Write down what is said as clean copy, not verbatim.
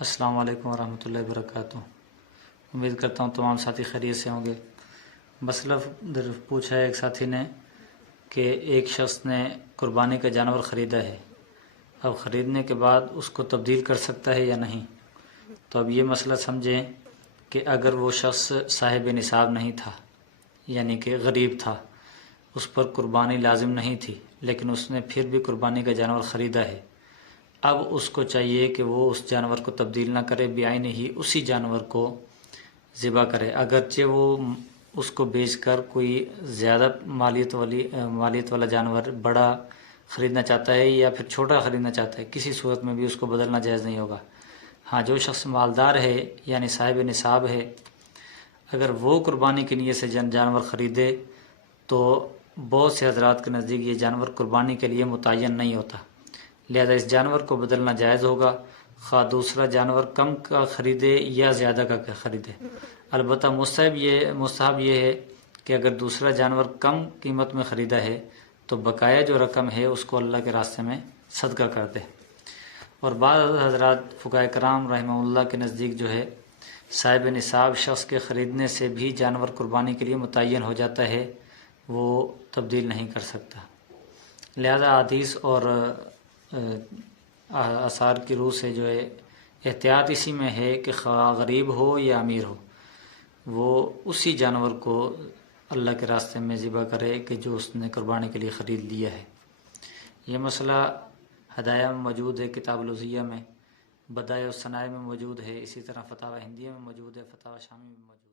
السلام علیکم ورحمۃ اللہ وبرکاتہ۔ امید کرتا ہوں تمام ساتھی خیریت سے ہوں گے۔ مسئلہ پوچھا ہے ایک ساتھی نے کہ ایک شخص نے قربانی کا جانور خریدا ہے، اب خریدنے کے بعد اس کو تبدیل کر سکتا ہے یا نہیں؟ تو اب یہ مسئلہ سمجھیں کہ اگر وہ شخص صاحب نصاب نہیں تھا، یعنی کہ غریب تھا، اس پر قربانی لازم نہیں تھی، لیکن اس نے پھر بھی قربانی کا جانور خریدا ہے، اب اس کو چاہیے کہ وہ اس جانور کو تبدیل نہ کرے، بعینہ ہی اسی جانور کو ذبح کرے، اگرچہ وہ اس کو بیچ کر کوئی زیادہ مالیت والا جانور بڑا خریدنا چاہتا ہے یا پھر چھوٹا خریدنا چاہتا ہے، کسی صورت میں بھی اس کو بدلنا جائز نہیں ہوگا۔ ہاں، جو شخص مالدار ہے یعنی صاحب نصاب ہے، اگر وہ قربانی کی نیت سے جانور خریدے تو بہت سے حضرات کے نزدیک یہ جانور قربانی کے لیے متعین نہیں ہوتا، لہذا اس جانور کو بدلنا جائز ہوگا، خواہ دوسرا جانور کم کا خریدے یا زیادہ کا خریدے۔ البتہ مستحب یہ ہے کہ اگر دوسرا جانور کم قیمت میں خریدا ہے تو بقایا جو رقم ہے اس کو اللہ کے راستے میں صدقہ کر دے۔ اور بعض حضرات فقہائے کرام رحمہ اللہ کے نزدیک جو ہے صاحب نصاب شخص کے خریدنے سے بھی جانور قربانی کے لیے متعین ہو جاتا ہے، وہ تبدیل نہیں کر سکتا۔ لہذا حدیث اور آثار کی روح سے جو ہے احتیاط اسی میں ہے کہ خواہ غریب ہو یا امیر ہو، وہ اسی جانور کو اللہ کے راستے میں ذبح کرے کہ جو اس نے قربانی کے لیے خرید لیا ہے۔ یہ مسئلہ ہدایہ میں موجود ہے، کتاب الوضیہ میں، بدائع الصنائع میں موجود ہے، اسی طرح فتاوی ہندیہ میں موجود ہے، فتاوی شامی میں موجود ہے۔